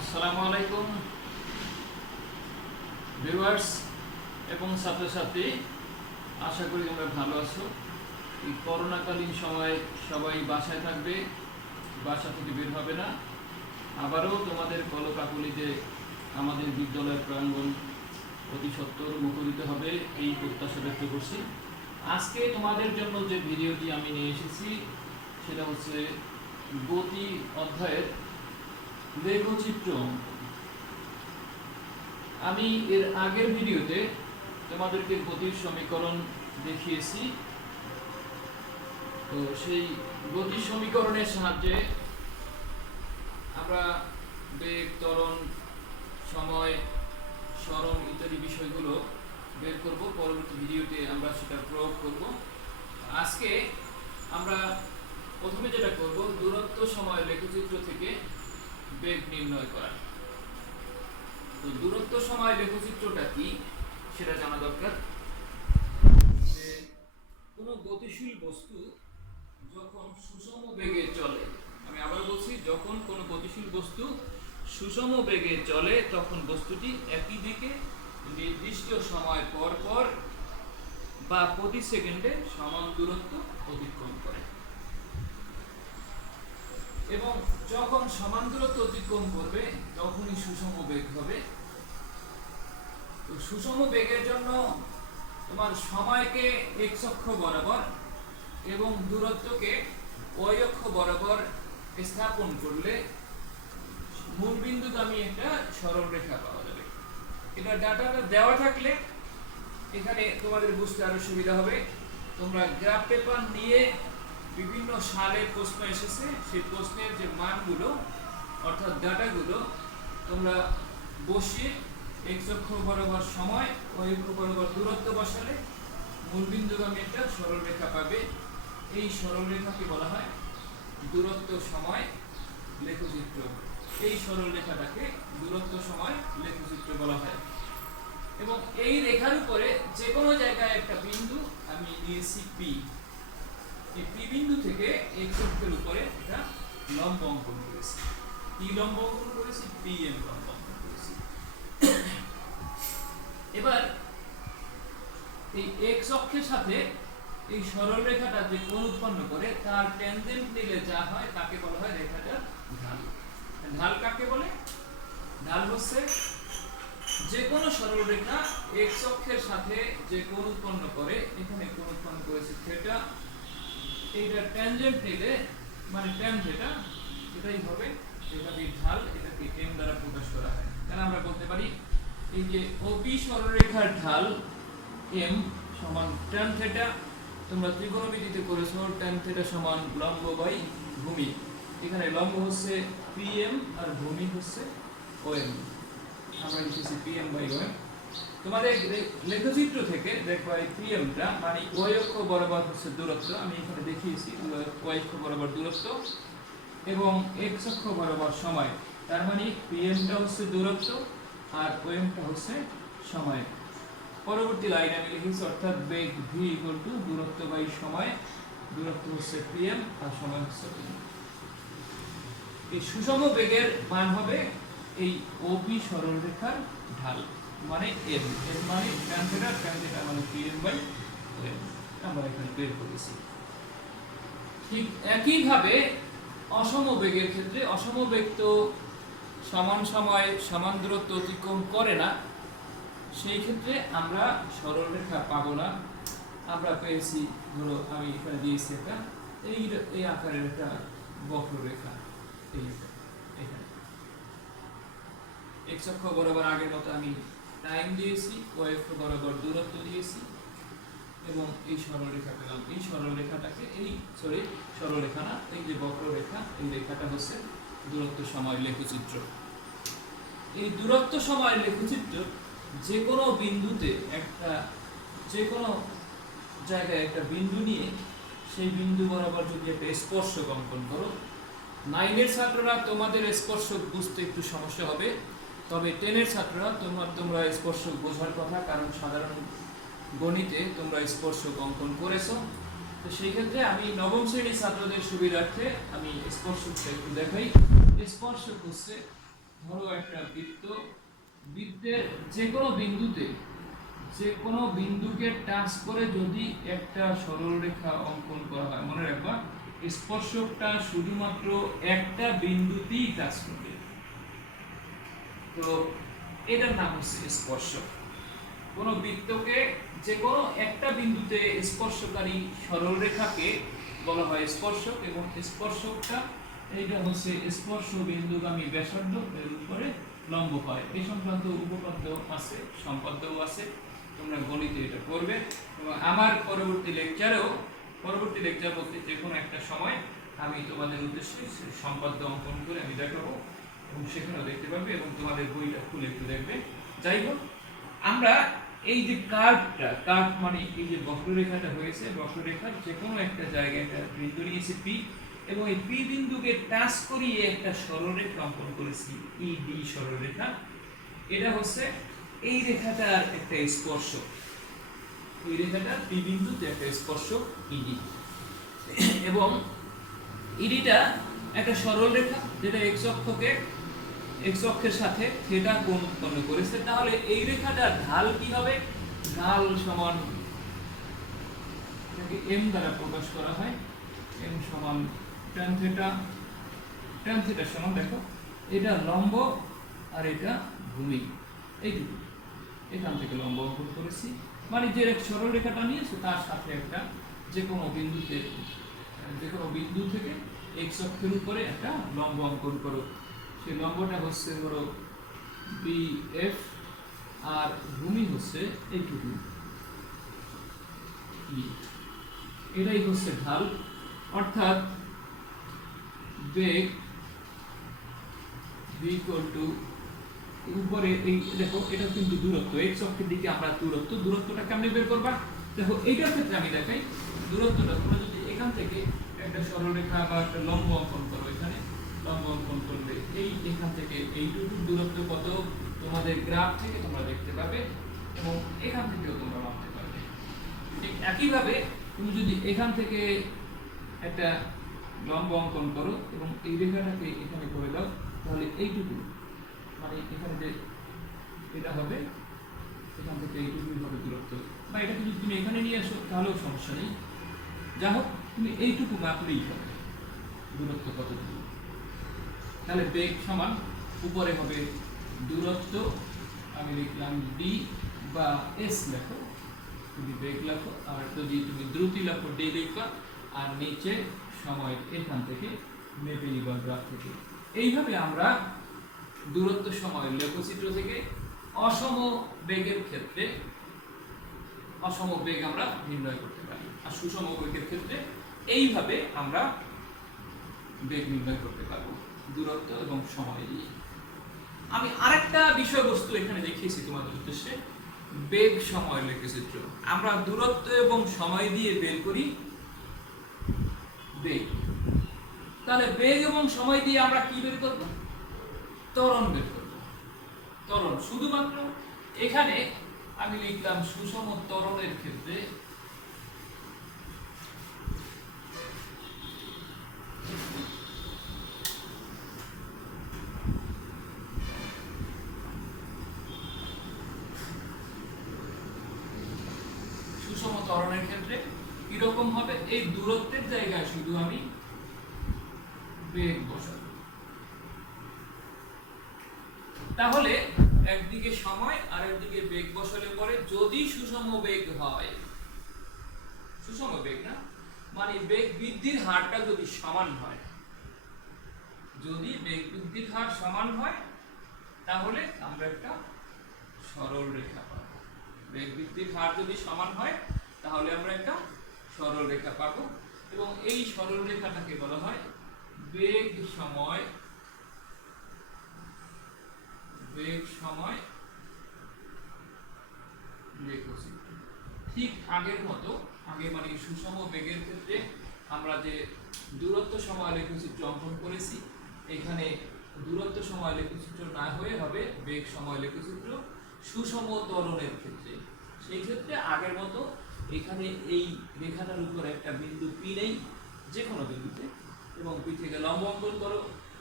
আসসালামু আলাইকুম ভিউয়ার্স এবং ছাত্রছাত্রী, আশা করি তোমরা ভালো আছো। এই করোনাকালীন সময় সবাই বাসায় থাকবে, বাসা থেকে বের হবে না। আবারও তোমাদের কলকাকলিতে আমাদের বিদ্যালয়ের প্রাঙ্গণ অতি সত্বর মুখরিত হবে এই প্রত্যাশা ব্যক্ত করছি। আজকে তোমাদের জন্য যে ভিডিওটি আমি নিয়ে এসেছি সেটা হচ্ছে গতি অধ্যায়ের লেখচিত্র অঙ্কন। আমি এর আগের ভিডিওতে তোমাদেরকে গতির সমীকরণ দেখিয়েছি। তো সেই গতির সমীকরণের সাহায্যে আমরা বেগ, ত্বরণ, সময়, সরণ ইত্যাদি বিষয়গুলো বের করব। পরবর্তী ভিডিওতে আমরা সেটা প্রয়োগ করব। আজকে আমরা প্রথমে যেটা করব, দূরত্ব সময় লেখচিত্র থেকে বেগ নির্ণয় করা। তো দূরত্ব সময় লেখচিত্রটা কি সেটা জানা দরকার। যে কোনো গতিশীল বস্তু যখন সুষম বেগে চলে, আমি আবার বলছি, যখন কোনো গতিশীল বস্তু সুষম বেগে চলে তখন বস্তুটি একই দিকে নির্দিষ্ট সময় পর পর বা প্রতি সেকেন্ডে সমান দূরত্ব অতিক্রম করে, এবং যখন সমান দূরত্ব অতিক্রম করবে তখনই সুষম বেগ হবে। তো সুষম বেগের জন্য তোমার সময়কে এক্স অক্ষ বরাবর এবং দূরত্বকে ওয়াই অক্ষ বরাবর স্থাপন করলে মূল বিন্দুগামী একটা সরল রেখা পাওয়া যাবে। এটা ডাটাটা দেওয়া থাকলে এখানে তোমাদের বুঝতে আরো সুবিধা হবে। তোমরা গ্রাফ পেপার নিয়ে বিভিন্ন সালে প্রশ্ন এসেছে, সেই প্রশ্নের যে মানগুলো অর্থাৎ ডাটাগুলো তোমরা বসিয়ে এক্স অক্ষ বরাবর সময়, ওয়াই অক্ষ বরাবর দূরত্ব বসালে মূলবিন্দুগামী একটা সরল রেখা পাবে। এই সরল রেখাকে বলা হয় দূরত্ব সময় লেখচিত্র। এই সরল রেখাটাকে দূরত্ব সময় লেখচিত্র বলা হয়। এবং এই রেখার উপরে যে কোনো জায়গায় একটা বিন্দু আমি নিয়েছি পি। এই পি বিন্দু থেকে এক্স অক্ষের উপরে একটা লম্ব অঙ্কন করেছি। পি লম্ব অঙ্কন করেছি, পি এম লম্ব অঙ্কন করেছি। এবার এই এক্স অক্ষের সাথে এই সরল রেখাটা যে কোণ উৎপন্ন করে তার ট্যানজেন্ট নিলে যা হয় তাকে বলা হয় রেখাটার ঢাল। ঢাল কাকে বলে? ঢাল হচ্ছে যে কোনো সরল রেখা এক্স অক্ষের সাথে যে কোণ উৎপন্ন করে, এখানে কোণ উৎপন্ন করেছে থিটা, এইটা ট্যানজেন্ট নিলে মানে ট্যান থিটা, এটাই হবে এটাকে ঢাল। এটাকে এম দ্বারা প্রকাশ করা হয়। তাহলে আমরা বলতে পারি এই যে ওপি সরলরেখার ঢাল এম সমান ট্যান থিটা। তোমরা ত্রিকোণমিতিতে করেছো ট্যান থিটা সমান লম্ব বাই ভূমি। এখানে লম্ব হচ্ছে পিএম আর ভূমি হচ্ছে ওএম। আমরা লিখেছি পিএম বাই ওএম। তোমাদের লেখচিত্র থেকে দেখবা এই পিএমটা মানে ওয়াই অক্ষ বরাবর হচ্ছে দূরত্ব, আমি এখানে দেখিয়েছি ওয়াই অক্ষ বরাবর দূরত্ব, এবং এক্স অক্ষ বরাবর সময়। তার মানে পিএমটা হচ্ছে দূরত্ব আর ওএমটা হচ্ছে সময়। পরবর্তী লাইন আমি লিখেছি অর্থাৎ বেগ ভি ইকুয়াল টু দূরত্ব বাই সময়। দূরত্ব হচ্ছে পিএম আর সময় হচ্ছে ওএম। এই সুষম বেগের মান হবে এই ওপি সরলরেখার ঢাল মানে এম। এর মানে ট্যান থিটা, ট্যান থিটা মানে পিএম বাই ওএম। আমরা এখানে বের করেছি। ঠিক একইভাবে অসম বেগের ক্ষেত্রে, অসম বেগ তো সমান সময় সমান দূরত্ব অতিক্রম করে না, সেই ক্ষেত্রে আমরা সরল রেখা পাবো না। আমরা পেয়েছি, ধরো আমি এখানে দিয়েছি একটা এই আকারের একটা বক্ররেখা। এই এখানে এক্স অক্ষ বরাবর আগের মতো আমি টাইম দিয়েছি, ওয়াই অক্ষ বরাবর দূরত্ব দিয়েছি, এবং এই সরলরেখা পেলাম। এই সরলরেখাটাকে সরলরেখা না, এই যে বক্ররেখা, এই রেখাটা হচ্ছে দূরত্ব সময় লেখচিত্র। এই দূরত্ব সময় লেখচিত্র যে কোনো বিন্দুতে একটা, যে কোনো জায়গায় একটা বিন্দু নিয়ে সেই বিন্দু বরাবর যদি একটা স্পর্শক অঙ্কন করো, 9 এর ছাত্ররা তোমাদের স্পর্শক বুঝতে একটু সমস্যা হবে, তবে 10 এর ছাত্ররা তোমরা স্পর্শক বোঝার কথা, কারণ সাধারণ গণিতে তোমরা স্পর্শক অঙ্কন করেছো। তো সেই ক্ষেত্রে আমি নবম শ্রেণীর ছাত্রদের সুবিধার্থে আমি স্পর্শকটা একটু দেখাই। স্পর্শক হচ্ছে ধরো একটা বৃত্ত, বৃত্তের যে কোনো বিন্দুকে টাচ করে যদি একটা সরলরেখা অঙ্কন করা হয়, মনে রাখবা স্পর্শকটা শুধুমাত্র একটা বিন্দুতেই টাচ করবে, তো এটার নাম হচ্ছে স্পর্শক। কোনো বৃত্তকে যে কোনো একটা বিন্দুতে স্পর্শকারী সরলরেখাকে বলা হয় স্পর্শক, এবং স্পর্শকটা এইটা হচ্ছে স্পর্শ বিন্দুগামী ব্যাসার্ধ এর উপরে লম্ব হয়। এই সংক্রান্ত উপপাদ্য আছে, সম্পাদ্যও আছে, তোমরা গণিতে এটা করবে। এবং আমার পরবর্তী লেকচার বলতে যে কোনো একটা সময় আমি তোমাদের উদ্দেশ্যে সম্পাদ্য অঙ্কন করে আমি দেখাবো, এবং সেখানেও দেখতে পাবে, এবং তোমাদের বইটা খুলে একটু দেখবে। যাই হোক, আমরা এই যে কার্ভ মানে এই যে বক্ররেখাটা হয়েছে, বক্ররেখার যে কোনো একটা জায়গায় একটা বিন্দু নিয়েছি পি, এবং এই পি বিন্দুকে টাচ করিয়ে একটা সরলরেখা অঙ্কন করেছি ইডি সরলরেখা। এটা হচ্ছে এই রেখাটার একটা স্পর্শক, এই রেখাটা পি বিন্দুতে একটা স্পর্শক ইডি, এবং ইডিটা একটা সরলরেখা যেটা এক্স অক্ষের সাথে থিটা কোণ উৎপন্ন করেছে। তাহলে এই রেখাটার ঢাল কি হবে? ঢাল সমান, এটাকে m দ্বারা প্রকাশ করা হয়, m সমান tan থিটা। tan থিটা সমান, দেখো এটা লম্ব আর এটা ভূমি, এইটুকু এখান থেকে লম্ব অঙ্কন করেছি, মানে যে সরলরেখাটা নিয়েছে তার সাথে একটা যে কোনো বিন্দু থেকে এক্স অক্ষের উপরে একটা লম্ব অঙ্কন করো। সেই লম্বটা হচ্ছে ধরো BF, আর ভূমি হচ্ছে এইটুকু E। এটাই হচ্ছে ঢাল, অর্থাৎ বেগ v উপরে এই দেখো এটা কিন্তু দূরত্ব, এক্স অক্ষের দিকে আমরা দূরত্বটা কেমনে বের করবা? দেখো এইটার ক্ষেত্রে আমি দেখাই দূরত্বটা। তোমরা যদি এখান থেকে একটা সরলরেখা বা একটা লম্ব অঙ্কন করো, এখানে লম্ব অঙ্কন করলে এখান থেকে এইটুকু দূরত্ব কত তোমাদের গ্রাফ থেকে তোমরা দেখতে পাবে, এবং এখান থেকেও তোমরা মাপতে পারবে। ঠিক একইভাবে তুমি যদি এখান থেকে একটা লম্ব অঙ্কন করো এবং এই রেখাটাকে এখানে করে দাও, তাহলে এইটুকু মানে এখানে যে এটা হবে, এখান থেকে এইটুকুই হবে দূরত্ব, বা এটাকে যদি তুমি এখানে নিয়ে আসো তাহলেও সমস্যা নেই। যা হোক, তুমি এইটুকু মাপলেই হবে দূরত্ব কতটুকু। তাহলে বেগ সমান উপরে হবে দূরত্ব, আমি লিখলাম ডি বা এস লেখো, তুমি বেগ লেখো, আর যদি তুমি দ্রুতি লেখো ডি লিখবা, আর নিচে সময় এখান থেকে মেপে নিবা গ্রাফ থেকে। এইভাবে আমরা দূরত্ব সময়ের লেখচিত্র থেকে অসম বেগের ক্ষেত্রে অসম বেগ আমরা নির্ণয় করতে পারি, আর সুষম বেগের ক্ষেত্রে এইভাবে আমরা বেগ নির্ণয় করতে পারবো দূরত্ব এবং সময় দিয়ে। আমি আরেকটা বিষয়বস্তু এখানে দেখিয়েছি তোমাদের উদ্দেশ্যে, বেগ সময় লেখচিত্র। আমরা দূরত্ব এবং সময় দিয়ে বের করি বেগ। তাহলে বেগ এবং সময় দিয়ে আমরা কি বের করব? ত্বরণ বের করব। ত্বরণ শুধুমাত্র এখানে আমি লিখলাম সুষম ত্বরণের ক্ষেত্রে কিরকম হবে? এই দূরত্বের জায়গায় শুধু আমি বেগ বসাবো। তাহলে একদিকে সময় আর একদিকে বেগ বসালে পরে যদি সুষম বেগ হয়, সুষম বেগ না মানে বেগ বৃদ্ধির হারটা যদি সমান হয়, যদি বেগ বৃদ্ধির হার সমান হয় তাহলে আমরা একটা সরল রেখা পাবো। বেগ বৃদ্ধির হার যদি সমান হয় তাহলে আমরা একটা সরল রেখা পাবো, এবং এই সরল রেখাটাকে বলা হয় বেগ সময় লেখচিত্র। ঠিক আগের মতো, আগে মানে সুষম বেগের ক্ষেত্রে আমরা যে দূরত্ব সময় লেখচিত্র অঙ্কন করেছি, এখানে দূরত্ব সময় লেখচিত্র না হয়ে হবে বেগ সময় লেখচিত্র। সুষম ত্বরণের ক্ষেত্রে সেই ক্ষেত্রে আগের মতো এখানে এই রেখাটার উপর একটা বিন্দু পি নেই যে কোনো বিন্দুতে, এবং পি থেকে লম্ব অঙ্কন করো,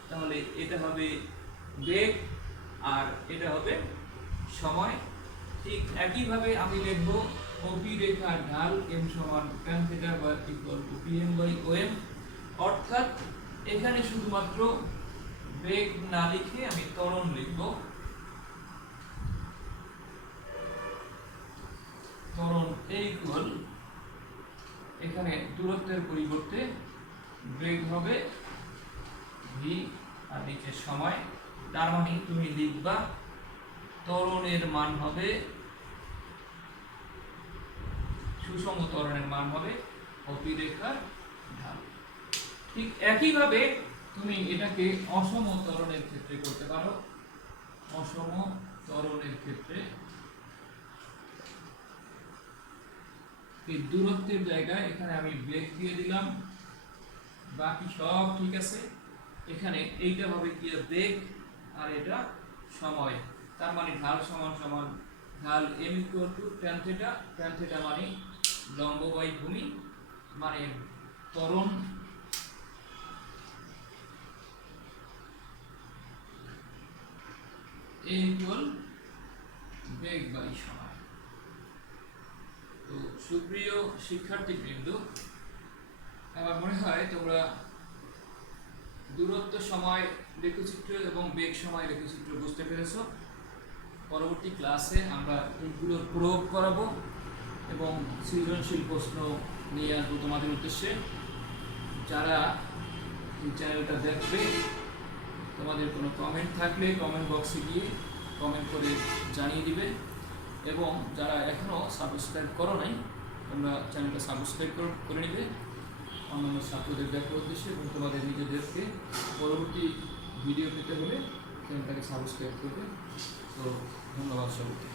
তাহলে এটা হবে বেগ, আর এটা হবে সময়। ঠিক একইভাবে আমি লিখব ওপি রেখার ঢাল m সমান tan থিটা বা equal to pm by om, অর্থাৎ এখানে শুধুমাত্র বেগ না লিখে আমি ত্বরণ লিখব। ত্বরণ ইকুয়াল, এখানে দূরত্বের পরিবর্তে বেগ হবে v আর নিচে সময়। তার মানে তুমি লিখবা ত্বরণের মান হবে, সুষম ত্বরণের মান হবে ওপি রেখার ঢাল। ঠিক একইভাবে তুমি এটাকে অসম ত্বরণের ক্ষেত্রে করতে পারো। অসম ত্বরণের ক্ষেত্রে এই দূরত্বের জায়গায় এখানে আমি বেগ দিয়ে দিলাম, বাকি সব ঠিক আছে। এখানে এইটা হবে কি বেগ আর এটা সময়। তার মানে ঢাল সমান সমান ঢাল m equal to tan theta, tan theta মানে লম্ব বাই ভূমি, মানে ত্বরণ a ইকুয়াল বেগ বাই সময়। তো সুপ্রিয় শিক্ষার্থীবৃন্দ, আমার মনে হয় তোমরা দূরত্ব সময় লেখচিত্র এবং বেগ সময় লেখচিত্র বুঝতে পেরেছো। পরবর্তী ক্লাসে আমরা এইগুলোর প্রয়োগ করাবো এবং সৃজনশীল প্রশ্ন নিয়ে আসবো তোমাদের উদ্দেশ্যে। যারা এই চ্যানেলটা দেখবে, তোমাদের কোনো কমেন্ট থাকলে কমেন্ট বক্সে গিয়ে কমেন্ট করে জানিয়ে দিবে, এবং যারা এখনও সাবস্ক্রাইব করো নাই তোমরা চ্যানেলটা সাবস্ক্রাইব করে নিবে অন্যান্য ছাত্রদের দেখার উদ্দেশ্যে, এবং তোমাদের নিজেদেরকে পরবর্তী ভিডিও পেতে হলে চ্যানেলটাকে সাবস্ক্রাইব করবে। তো ধন্যবাদ সবাইকে।